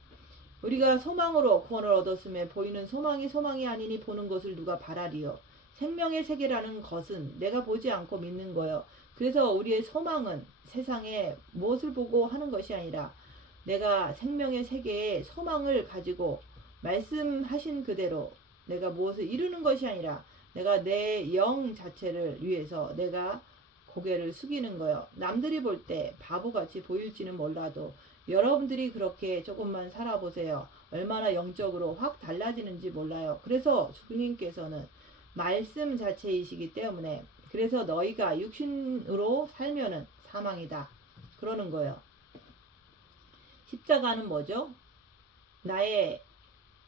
우리가 소망으로 구원을 얻었음에 보이는 소망이 소망이 아니니 보는 것을 누가 바라리요. 생명의 세계라는 것은 내가 보지 않고 믿는 거예요. 그래서 우리의 소망은 세상에 무엇을 보고 하는 것이 아니라 내가 생명의 세계에 소망을 가지고 말씀하신 그대로 내가 무엇을 이루는 것이 아니라 내가 내 영 자체를 위해서 내가 고개를 숙이는 거예요. 남들이 볼 때 바보같이 보일지는 몰라도 여러분들이 그렇게 조금만 살아보세요. 얼마나 영적으로 확 달라지는지 몰라요. 그래서 주님께서는 말씀 자체이시기 때문에, 그래서 너희가 육신으로 살면은 사망이다 그러는 거예요. 십자가는 뭐죠? 나의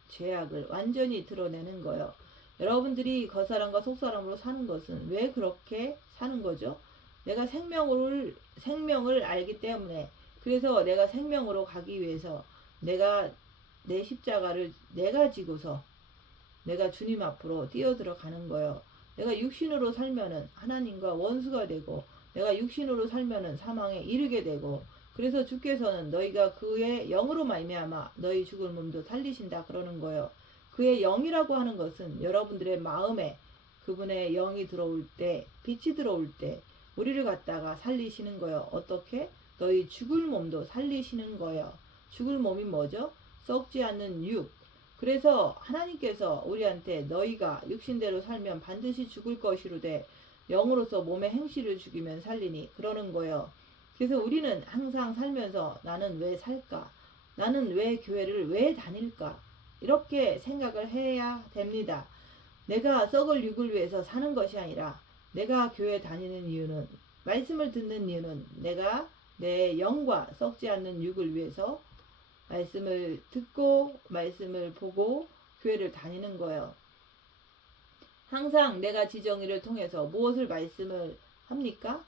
죄악을 완전히 드러내는 거예요. 여러분들이 겉사람과 속사람으로 사는 것은 왜 그렇게 사는 거죠? 내가 생명을 알기 때문에, 그래서 내가 생명으로 가기 위해서 내가 내 십자가를 내가 지고서 내가 주님 앞으로 뛰어들어가는 거예요. 내가 육신으로 살면은 하나님과 원수가 되고, 내가 육신으로 살면은 사망에 이르게 되고, 그래서 주께서는 너희가 그의 영으로 말미암아 너희 죽을 몸도 살리신다 그러는 거예요. 그의 영이라고 하는 것은 여러분들의 마음에 그분의 영이 들어올 때, 빛이 들어올 때 우리를 갖다가 살리시는 거예요. 어떻게? 너희 죽을 몸도 살리시는 거예요. 죽을 몸이 뭐죠? 썩지 않는 육. 그래서 하나님께서 우리한테 너희가 육신대로 살면 반드시 죽을 것이로되 영으로서 몸의 행실을 죽이면 살리니 그러는 거예요. 그래서 우리는 항상 살면서 나는 왜 살까? 나는 왜 교회를 왜 다닐까? 이렇게 생각을 해야 됩니다. 내가 썩을 육을 위해서 사는 것이 아니라, 내가 교회 다니는 이유는, 말씀을 듣는 이유는 내가 내 영과 썩지 않는 육을 위해서 말씀을 듣고 말씀을 보고 교회를 다니는 거예요. 항상 내가 지정의를 통해서 무엇을 말씀을 합니까?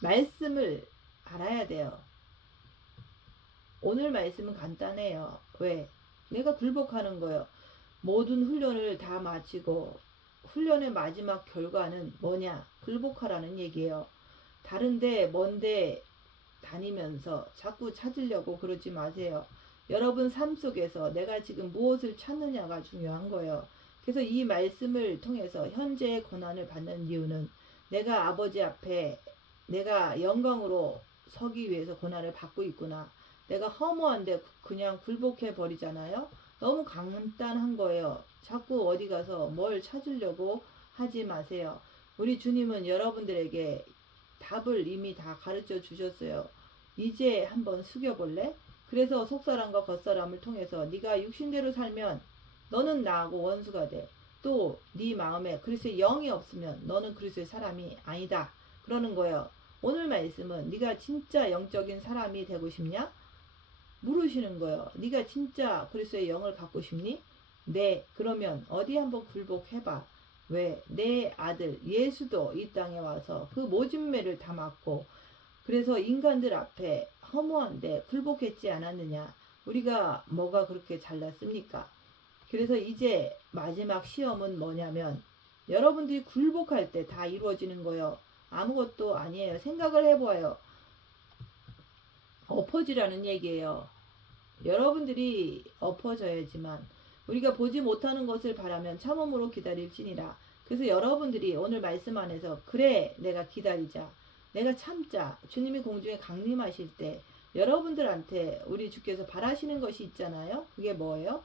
말씀을 알아야 돼요. 오늘 말씀은 간단해요. 왜? 내가 굴복하는 거예요. 모든 훈련을 다 마치고 훈련의 마지막 결과는 뭐냐? 굴복하라는 얘기예요. 다른데 먼데 다니면서 자꾸 찾으려고 그러지 마세요. 여러분 삶 속에서 내가 지금 무엇을 찾느냐가 중요한 거예요. 그래서 이 말씀을 통해서 현재의 고난을 받는 이유는 내가 아버지 앞에 내가 영광으로 서기 위해서 고난을 받고 있구나. 내가 허무한데 그냥 굴복해 버리잖아요. 너무 간단한 거예요. 자꾸 어디 가서 뭘 찾으려고 하지 마세요. 우리 주님은 여러분들에게 답을 이미 다 가르쳐 주셨어요. 이제 한번 숙여볼래? 그래서 속사람과 겉사람을 통해서 네가 육신대로 살면 너는 나하고 원수가 돼. 또 네 마음에 그리스도의 영이 없으면 너는 그리스도의 사람이 아니다. 그러는 거예요. 오늘 말씀은 네가 진짜 영적인 사람이 되고 싶냐? 물으시는 거예요. 네가 진짜 그리스도의 영을 갖고 싶니? 네. 그러면 어디 한번 굴복해봐. 왜? 내 아들 예수도 이 땅에 와서 그 모진 매를 다 맞고, 그래서 인간들 앞에 허무한데 굴복했지 않았느냐? 우리가 뭐가 그렇게 잘났습니까? 그래서 이제 마지막 시험은 뭐냐면, 여러분들이 굴복할 때 다 이루어지는 거예요. 아무것도 아니에요. 생각을 해봐요. 엎어지라는 얘기예요. 여러분들이 엎어져야지만, 우리가 보지 못하는 것을 바라면 참음으로 기다릴지니라. 그래서 여러분들이 오늘 말씀 안에서 그래 내가 기다리자, 내가 참자, 주님이 공중에 강림하실 때 여러분들한테 우리 주께서 바라시는 것이 있잖아요. 그게 뭐예요?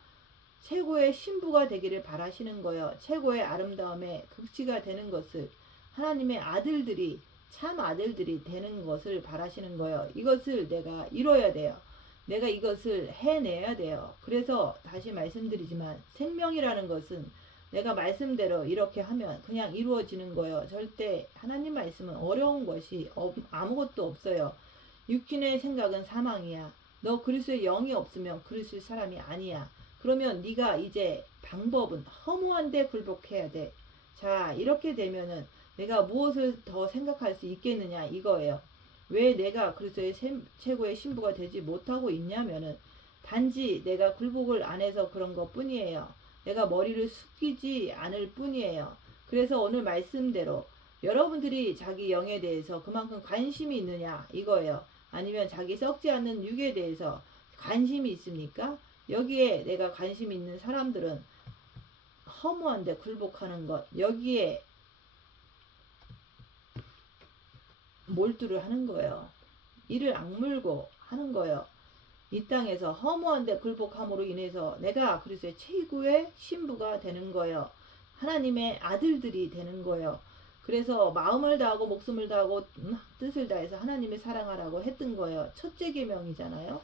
최고의 신부가 되기를 바라시는 거예요. 최고의 아름다움의 극치가 되는 것을, 하나님의 아들들이, 참 아들들이 되는 것을 바라시는 거예요. 이것을 내가 이뤄야 돼요. 내가 이것을 해내야 돼요. 그래서 다시 말씀드리지만 생명이라는 것은 내가 말씀대로 이렇게 하면 그냥 이루어지는 거예요. 절대 하나님 말씀은 어려운 것이 아무것도 없어요. 육신의 생각은 사망이야. 너 그리스도의 영이 없으면 그리스도의 사람이 아니야. 그러면 네가 이제 방법은 허무한데 굴복해야 돼. 자, 이렇게 되면은 내가 무엇을 더 생각할 수 있겠느냐 이거예요. 왜 내가 그리스도의 최고의 신부가 되지 못하고 있냐면은 단지 내가 굴복을 안 해서 그런 것 뿐이에요. 내가 머리를 숙이지 않을 뿐이에요. 그래서 오늘 말씀대로 여러분들이 자기 영에 대해서 그만큼 관심이 있느냐 이거예요. 아니면 자기 썩지 않는 육에 대해서 관심이 있습니까? 여기에 내가 관심 있는 사람들은 허무한데 굴복하는 것, 여기에 몰두를 하는 거예요. 이를 악물고 하는 거예요. 이 땅에서 허무한데 굴복함으로 인해서 내가 그리스도의 최고의 신부가 되는 거예요. 하나님의 아들들이 되는 거예요. 그래서 마음을 다하고 목숨을 다하고 뜻을 다해서 하나님을 사랑하라고 했던 거예요. 첫째 계명이잖아요.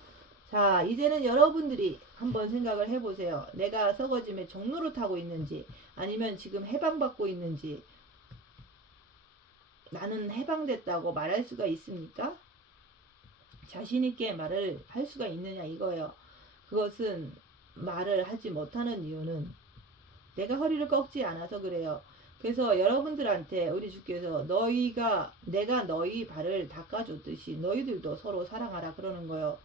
자, 이제는 여러분들이 한번 생각을 해보세요. 내가 썩어짐의 종로를 타고 있는지, 아니면 지금 해방받고 있는지. 나는 해방됐다고 말할 수가 있습니까? 자신있게 말을 할 수가 있느냐 이거예요. 그것은 말을 하지 못하는 이유는 내가 허리를 꺾지 않아서 그래요. 그래서 여러분들한테 우리 주께서 내가 너희 발을 닦아줬듯이 너희들도 서로 사랑하라 그러는 거예요.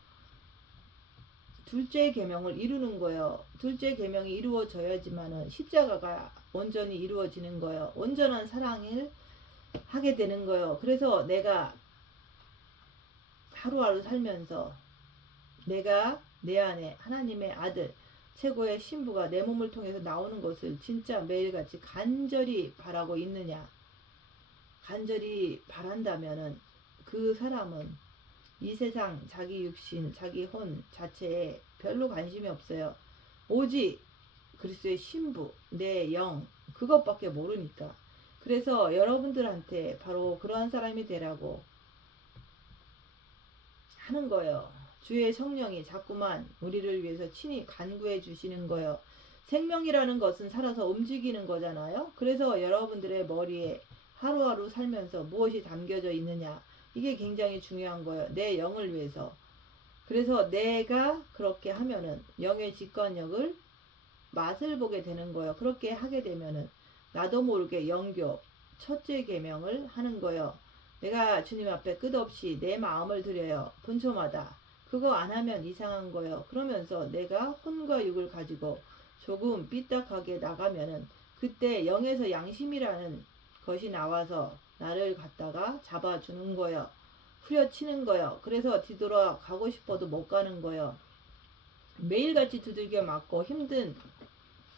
둘째 계명을 이루는 거예요. 둘째 계명이 이루어져야지만은 십자가가 온전히 이루어지는 거예요. 온전한 사랑을 하게 되는 거예요. 그래서 내가 하루하루 살면서 내가 내 안에 하나님의 아들 최고의 신부가 내 몸을 통해서 나오는 것을 진짜 매일같이 간절히 바라고 있느냐, 간절히 바란다면은 그 사람은 이 세상 자기 육신 자기 혼 자체에 별로 관심이 없어요. 오직 그리스도의 신부 내 영 그것밖에 모르니까. 그래서 여러분들한테 바로 그러한 사람이 되라고 하는 거예요. 주의 성령이 자꾸만 우리를 위해서 친히 간구해 주시는 거예요. 생명이라는 것은 살아서 움직이는 거잖아요. 그래서 여러분들의 머리에 하루하루 살면서 무엇이 담겨져 있느냐, 이게 굉장히 중요한 거예요. 내 영을 위해서. 그래서 내가 그렇게 하면은 영의 직관력을 맛을 보게 되는 거예요. 그렇게 하게 되면은 나도 모르게 영교 첫째 계명을 하는 거예요. 내가 주님 앞에 끝없이 내 마음을 드려요. 분초마다. 그거 안 하면 이상한 거예요. 그러면서 내가 혼과 육을 가지고 조금 삐딱하게 나가면은 그때 영에서 양심이라는 것이 나와서 나를 갖다가 잡아주는 거예요. 후려치는 거예요. 그래서 뒤돌아가고 싶어도 못 가는 거예요. 매일같이 두들겨 맞고 힘든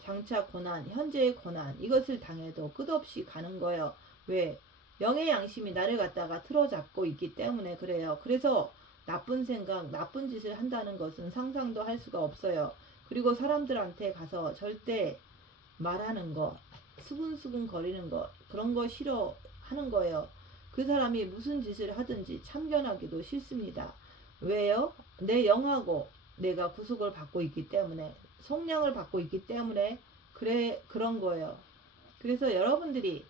장차 고난, 현재의 고난 이것을 당해도 끝없이 가는 거예요. 왜? 영의 양심이 나를 갖다가 틀어잡고 있기 때문에 그래요. 그래서 나쁜 생각, 나쁜 짓을 한다는 것은 상상도 할 수가 없어요. 그리고 사람들한테 가서 절대 말하는 거, 수근수근 거리는 거, 그런 거 싫어하는 거예요. 그 사람이 무슨 짓을 하든지 참견하기도 싫습니다. 왜요? 내 영하고 내가 구속을 받고 있기 때문에, 속량을 받고 있기 때문에 그런 거예요. 그래서 여러분들이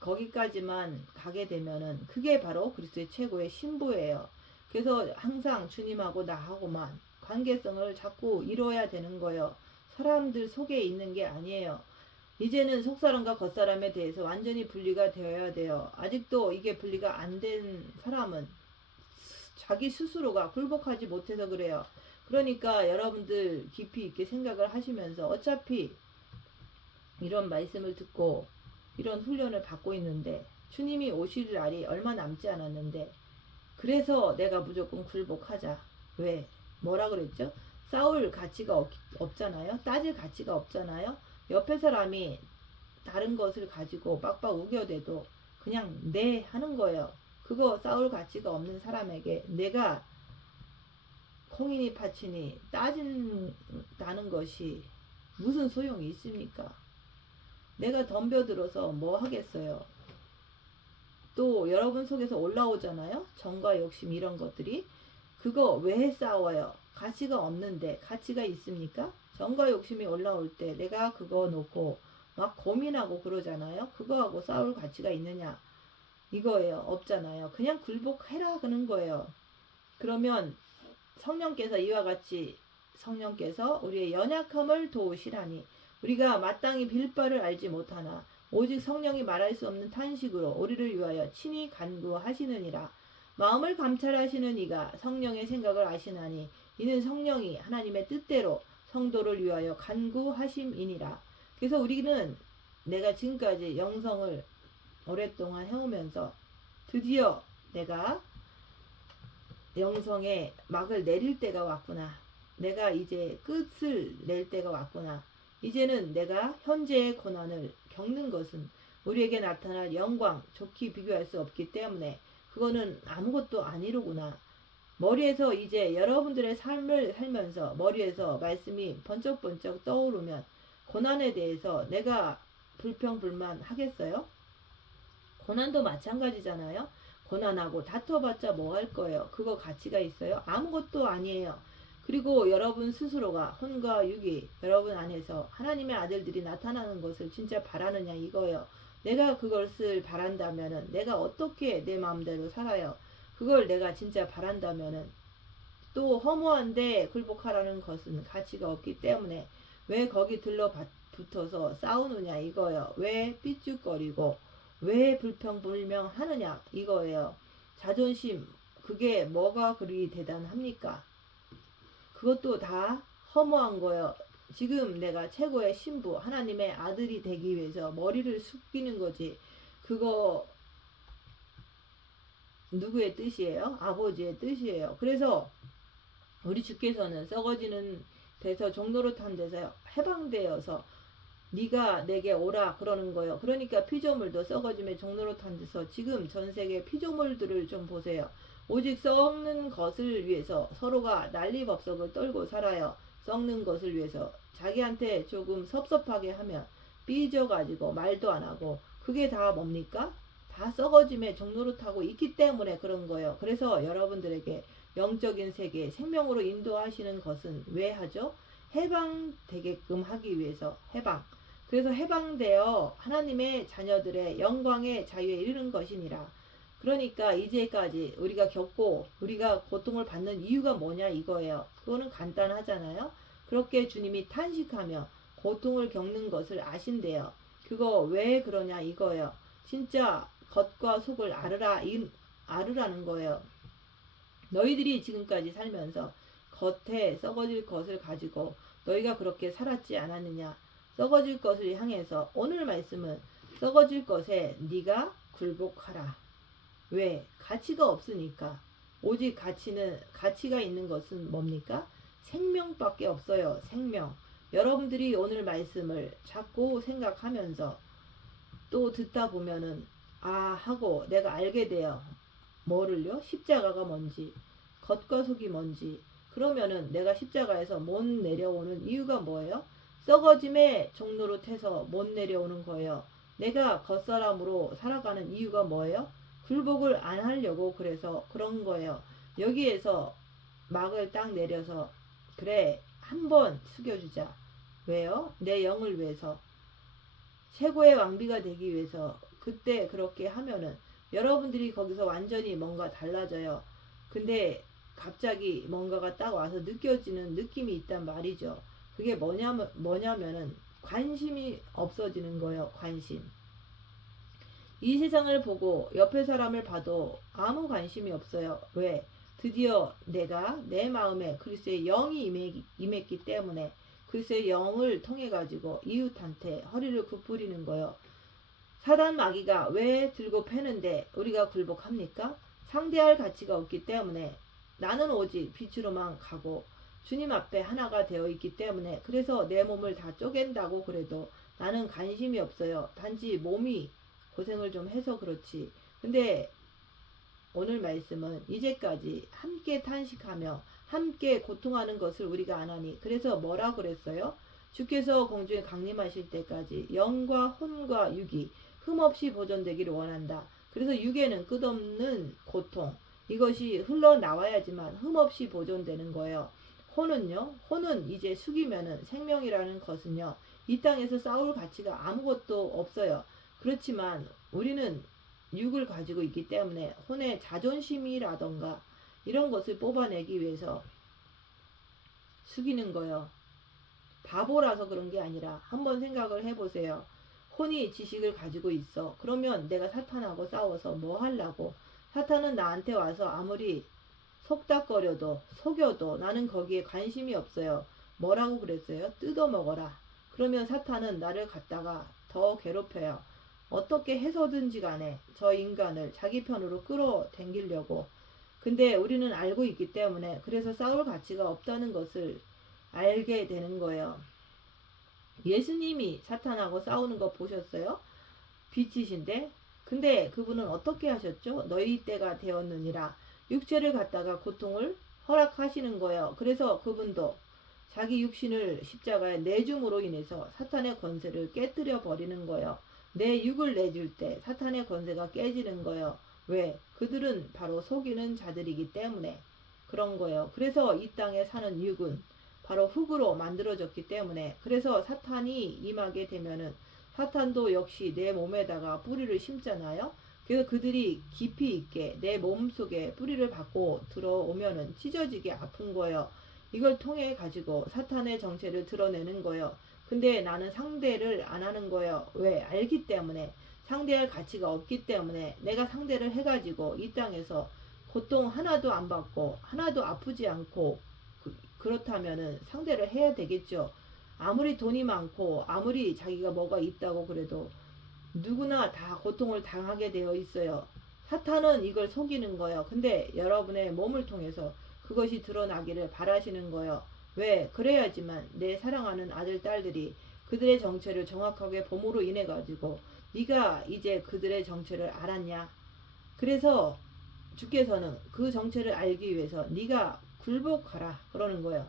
거기까지만 가게 되면은 그게 바로 그리스도의 최고의 신부예요. 그래서 항상 주님하고 나하고만 관계성을 자꾸 이뤄야 되는 거예요. 사람들 속에 있는 게 아니에요. 이제는 속사람과 겉사람에 대해서 완전히 분리가 되어야 돼요. 아직도 이게 분리가 안 된 사람은 자기 스스로가 굴복하지 못해서 그래요. 그러니까 여러분들 깊이 있게 생각을 하시면서 어차피 이런 말씀을 듣고 이런 훈련을 받고 있는데 주님이 오실 날이 얼마 남지 않았는데 그래서 내가 무조건 굴복하자. 왜? 뭐라 그랬죠? 싸울 가치가 없잖아요. 따질 가치가 없잖아요. 옆에 사람이 다른 것을 가지고 빡빡 우겨대도 그냥 네 하는 거예요. 그거 싸울 가치가 없는 사람에게 내가 콩이니 파치니 따진다는 것이 무슨 소용이 있습니까? 내가 덤벼들어서 뭐 하겠어요. 또 여러분 속에서 올라오잖아요. 정과 욕심 이런 것들이. 그거 왜 싸워요? 가치가 없는데 가치가 있습니까? 정과 욕심이 올라올 때 내가 그거 놓고 막 고민하고 그러잖아요. 그거하고 싸울 가치가 있느냐? 이거예요. 없잖아요. 그냥 굴복해라 그런 거예요. 그러면 성령께서 이와 같이 성령께서 우리의 연약함을 도우시라니 우리가 마땅히 빌 바를 알지 못하나 오직 성령이 말할 수 없는 탄식으로 우리를 위하여 친히 간구하시느니라. 마음을 감찰하시는 이가 성령의 생각을 아시나니 이는 성령이 하나님의 뜻대로 성도를 위하여 간구하심이니라. 그래서 우리는 내가 지금까지 영성을 오랫동안 해오면서 드디어 내가 영성의 막을 내릴 때가 왔구나. 내가 이제 끝을 낼 때가 왔구나. 이제는 내가 현재의 고난을 겪는 것은 우리에게 나타날 영광 좋게 비교할 수 없기 때문에 그거는 아무것도 아니로구나. 머리에서 이제 여러분들의 삶을 살면서 머리에서 말씀이 번쩍번쩍 떠오르면 고난에 대해서 내가 불평불만 하겠어요? 고난도 마찬가지잖아요. 고난하고 다퉈봤자 뭐 할 거예요? 그거 가치가 있어요? 아무것도 아니에요. 그리고 여러분 스스로가 혼과 육이 여러분 안에서 하나님의 아들들이 나타나는 것을 진짜 바라느냐 이거예요. 내가 그것을 바란다면은 내가 어떻게 내 마음대로 살아요? 그걸 내가 진짜 바란다면은 또 허무한데 굴복하라는 것은 가치가 없기 때문에 왜 거기 붙어서 싸우느냐 이거예요. 왜 삐죽거리고 왜 불평불명하느냐 이거예요. 자존심 그게 뭐가 그리 대단합니까? 그것도 다 허무한 거예요. 지금 내가 최고의 신부 하나님의 아들이 되기 위해서 머리를 숙이는 거지. 그거 누구의 뜻이에요? 아버지의 뜻이에요. 그래서 우리 주께서는 썩어지는 데서 종노릇한 데서 해방되어서 네가 내게 오라 그러는 거예요. 그러니까 피조물도 썩어짐에 종노릇한 데서 지금 전 세계 피조물들을 좀 보세요. 오직 썩는 것을 위해서 서로가 난리법석을 떨고 살아요. 썩는 것을 위해서 자기한테 조금 섭섭하게 하면 삐져가지고 말도 안 하고 그게 다 뭡니까? 다 썩어짐에 종노릇하고 있기 때문에 그런 거예요. 그래서 여러분들에게 영적인 세계 생명으로 인도하시는 것은 왜 하죠? 해방되게끔 하기 위해서 해방. 그래서 해방되어 하나님의 자녀들의 영광의 자유에 이르는 것이니라. 그러니까 이제까지 우리가 겪고 우리가 고통을 받는 이유가 뭐냐 이거예요. 그거는 간단하잖아요. 그렇게 주님이 탄식하며 고통을 겪는 것을 아신대요. 그거 왜 그러냐 이거예요. 진짜 겉과 속을 아르라는 거예요. 너희들이 지금까지 살면서 겉에 썩어질 것을 가지고 너희가 그렇게 살았지 않았느냐. 썩어질 것을 향해서 오늘 말씀은 썩어질 것에 네가 굴복하라. 왜? 가치가 없으니까. 오직 가치가 있는 것은 뭡니까? 생명밖에 없어요. 생명. 여러분들이 오늘 말씀을 자꾸 생각하면서 또 듣다 보면은 하고 내가 알게 돼요. 뭐를요? 십자가가 뭔지, 겉과 속이 뭔지. 그러면은 내가 십자가에서 못 내려오는 이유가 뭐예요? 썩어짐에 종노릇해서 못 내려오는 거예요. 내가 겉사람으로 살아가는 이유가 뭐예요? 굴복을 안 하려고 그래서 그런 거예요. 여기에서 막을 딱 내려서 그래 한번 숙여주자. 왜요? 내 영을 위해서 최고의 왕비가 되기 위해서 그때 그렇게 하면은 여러분들이 거기서 완전히 뭔가 달라져요. 근데 갑자기 뭔가가 딱 와서 느껴지는 느낌이 있단 말이죠. 그게 뭐냐면은 관심이 없어지는 거예요. 관심. 이 세상을 보고 옆에 사람을 봐도 아무 관심이 없어요. 왜? 드디어 내가 내 마음에 그리스도의 영이 임했기 때문에 그리스도의 영을 통해 가지고 이웃한테 허리를 굽부리는 거예요. 사단 마귀가 왜 들고 패는데 우리가 굴복합니까? 상대할 가치가 없기 때문에 나는 오직 빛으로만 가고 주님 앞에 하나가 되어 있기 때문에 그래서 내 몸을 다 쪼갠다고 그래도 나는 관심이 없어요. 단지 몸이 고생을 좀 해서 그렇지. 근데 오늘 말씀은 이제까지 함께 탄식하며 함께 고통하는 것을 우리가 안 하니 그래서 뭐라 그랬어요? 주께서 공중에 강림하실 때까지 영과 혼과 육이 흠없이 보존되기를 원한다. 그래서 육에는 끝없는 고통 이것이 흘러나와야지만 흠없이 보존되는 거예요. 혼은요? 혼은 이제 숙이면은 생명이라는 것은요. 이 땅에서 싸울 가치가 아무것도 없어요. 그렇지만 우리는 육을 가지고 있기 때문에 혼의 자존심이라던가 이런 것을 뽑아내기 위해서 숙이는 거예요. 바보라서 그런 게 아니라 한번 생각을 해보세요. 혼이 지식을 가지고 있어. 그러면 내가 사탄하고 싸워서 뭐 하려고? 사탄은 나한테 와서 아무리 속닥거려도 속여도 나는 거기에 관심이 없어요. 뭐라고 그랬어요? 뜯어먹어라. 그러면 사탄은 나를 갖다가 더 괴롭혀요. 어떻게 해서든지 간에 저 인간을 자기 편으로 끌어당기려고. 근데 우리는 알고 있기 때문에 그래서 싸울 가치가 없다는 것을 알게 되는 거예요. 예수님이 사탄하고 싸우는 거 보셨어요? 빛이신데 근데 그분은 어떻게 하셨죠? 너희 때가 되었느니라. 육체를 갖다가 고통을 허락하시는 거예요. 그래서 그분도 자기 육신을 십자가에 내줌으로 인해서 사탄의 권세를 깨뜨려 버리는 거예요. 내 육을 내줄 때 사탄의 권세가 깨지는 거예요. 왜? 그들은 바로 속이는 자들이기 때문에 그런 거예요. 그래서 이 땅에 사는 육은 바로 흙으로 만들어졌기 때문에 그래서 사탄이 임하게 되면은 사탄도 역시 내 몸에다가 뿌리를 심잖아요. 그래서 그들이 깊이 있게 내 몸속에 뿌리를 받고 들어오면은 찢어지게 아픈 거예요. 이걸 통해 가지고 사탄의 정체를 드러내는 거예요. 근데 나는 상대를 안 하는 거예요. 왜? 알기 때문에. 상대할 가치가 없기 때문에 내가 상대를 해가지고 이 땅에서 고통 하나도 안 받고 하나도 아프지 않고 그렇다면은 상대를 해야 되겠죠. 아무리 돈이 많고 아무리 자기가 뭐가 있다고 그래도 누구나 다 고통을 당하게 되어 있어요. 사탄은 이걸 속이는 거예요. 근데 여러분의 몸을 통해서 그것이 드러나기를 바라시는 거예요. 왜? 그래야지만 내 사랑하는 아들, 딸들이 그들의 정체를 정확하게 봄으로 인해 가지고 네가 이제 그들의 정체를 알았냐? 그래서 주께서는 그 정체를 알기 위해서 네가 굴복하라 그러는 거예요.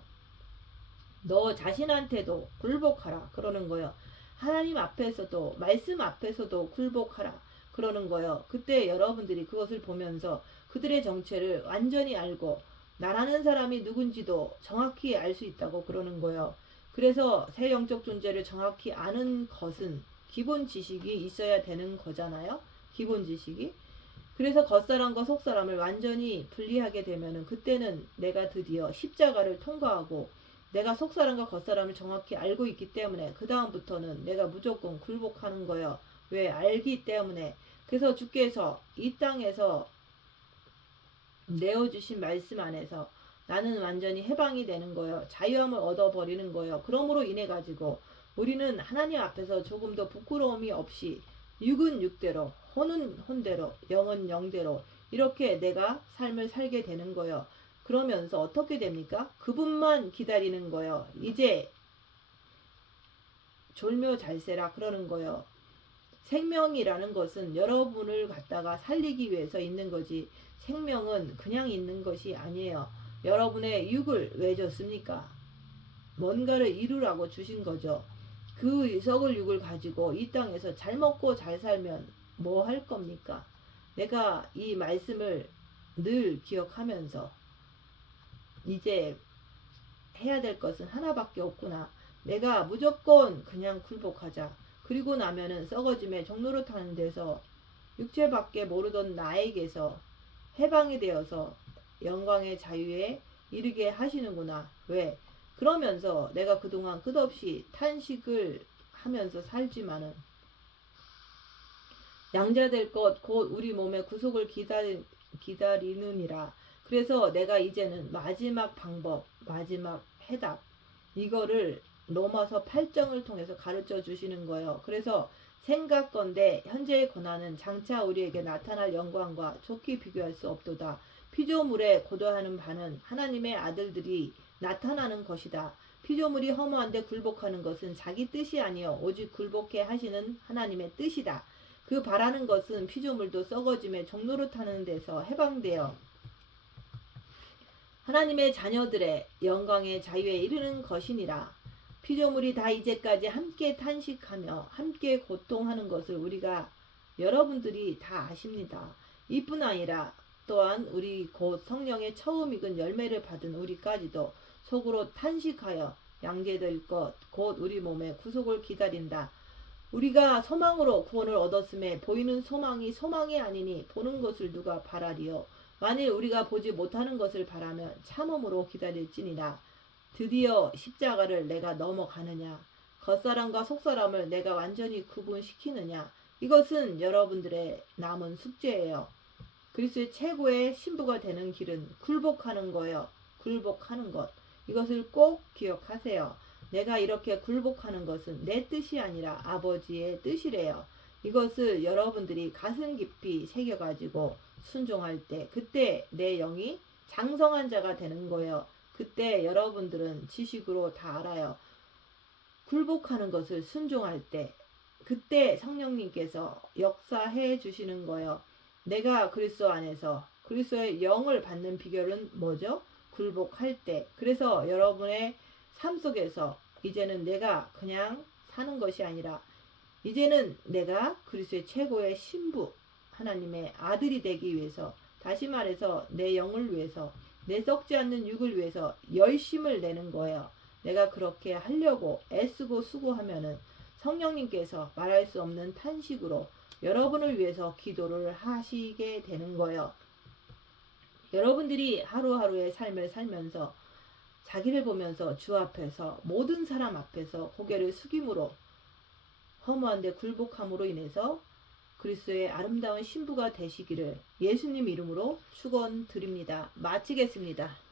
너 자신한테도 굴복하라 그러는 거예요. 하나님 앞에서도 말씀 앞에서도 굴복하라 그러는 거예요. 그때 여러분들이 그것을 보면서 그들의 정체를 완전히 알고 나라는 사람이 누군지도 정확히 알 수 있다고 그러는 거예요. 그래서 새 영적 존재를 정확히 아는 것은 기본 지식이 있어야 되는 거잖아요. 기본 지식이. 그래서 겉사람과 속사람을 완전히 분리하게 되면은 그때는 내가 드디어 십자가를 통과하고 내가 속사람과 겉사람을 정확히 알고 있기 때문에 그 다음부터는 내가 무조건 굴복하는 거예요. 왜? 알기 때문에. 그래서 주께서 이 땅에서 내어주신 말씀 안에서 나는 완전히 해방이 되는 거예요. 자유함을 얻어버리는 거예요. 그러므로 인해 가지고 우리는 하나님 앞에서 조금 더 부끄러움이 없이 육은 육대로, 혼은 혼대로, 영은 영대로 이렇게 내가 삶을 살게 되는 거예요. 그러면서 어떻게 됩니까? 그분만 기다리는 거예요. 이제 졸며 잘세라 그러는 거예요. 생명이라는 것은 여러분을 갖다가 살리기 위해서 있는 거지 생명은 그냥 있는 것이 아니에요. 여러분의 육을 왜 줬습니까? 뭔가를 이루라고 주신 거죠. 그 썩을 육을 가지고 이 땅에서 잘 먹고 잘 살면 뭐 할 겁니까? 내가 이 말씀을 늘 기억하면서 이제 해야 될 것은 하나밖에 없구나. 내가 무조건 그냥 굴복하자. 그리고 나면은 썩어짐의 종로를 타는 데서 육체밖에 모르던 나에게서 해방이 되어서 영광의 자유에 이르게 하시는구나. 왜? 그러면서 내가 그동안 끝없이 탄식을 하면서 살지만은 양자될 것 곧 우리 몸의 구속을 기다리느니라. 그래서 내가 이제는 마지막 방법, 마지막 해답 이거를 로마서 8장을 통해서 가르쳐 주시는 거예요. 그래서 생각건대 현재의 고난은 장차 우리에게 나타날 영광과 좋게 비교할 수 없도다. 피조물에 고도하는 바는 하나님의 아들들이 나타나는 것이다. 피조물이 허무한데 굴복하는 것은 자기 뜻이 아니요 오직 굴복해 하시는 하나님의 뜻이다. 그 바라는 것은 피조물도 썩어짐에 종로를 타는 데서 해방되어 하나님의 자녀들의 영광의 자유에 이르는 것이니라. 피조물이 다 이제까지 함께 탄식하며 함께 고통하는 것을 우리가 여러분들이 다 아십니다. 이뿐 아니라 또한 우리 곧 성령의 처음 익은 열매를 받은 우리까지도 속으로 탄식하여 양제될 것 곧 우리 몸의 구속을 기다린다. 우리가 소망으로 구원을 얻었음에 보이는 소망이 소망이 아니니 보는 것을 누가 바라리요. 만일 우리가 보지 못하는 것을 바라면 참음으로 기다릴지니라. 드디어 십자가를 내가 넘어가느냐? 겉사람과 속사람을 내가 완전히 구분시키느냐? 이것은 여러분들의 남은 숙제예요. 그리스도의 최고의 신부가 되는 길은 굴복하는 거예요. 굴복하는 것. 이것을 꼭 기억하세요. 내가 이렇게 굴복하는 것은 내 뜻이 아니라 아버지의 뜻이래요. 이것을 여러분들이 가슴 깊이 새겨가지고 순종할 때 그때 내 영이 장성한 자가 되는 거예요. 그때 여러분들은 지식으로 다 알아요. 굴복하는 것을 순종할 때 그때 성령님께서 역사해 주시는 거예요. 내가 그리스도 안에서 그리스도의 영을 받는 비결은 뭐죠? 굴복할 때. 그래서 여러분의 삶 속에서 이제는 내가 그냥 사는 것이 아니라 이제는 내가 그리스도의 최고의 신부 하나님의 아들이 되기 위해서 다시 말해서 내 영을 위해서 내 썩지 않는 육을 위해서 열심을 내는 거예요. 내가 그렇게 하려고 애쓰고 수고하면은 성령님께서 말할 수 없는 탄식으로 여러분을 위해서 기도를 하시게 되는 거예요. 여러분들이 하루하루의 삶을 살면서 자기를 보면서 주 앞에서 모든 사람 앞에서 고개를 숙임으로 허무한 데 굴복함으로 인해서 그리스도의 아름다운 신부가 되시기를 예수님 이름으로 축원드립니다. 마치겠습니다.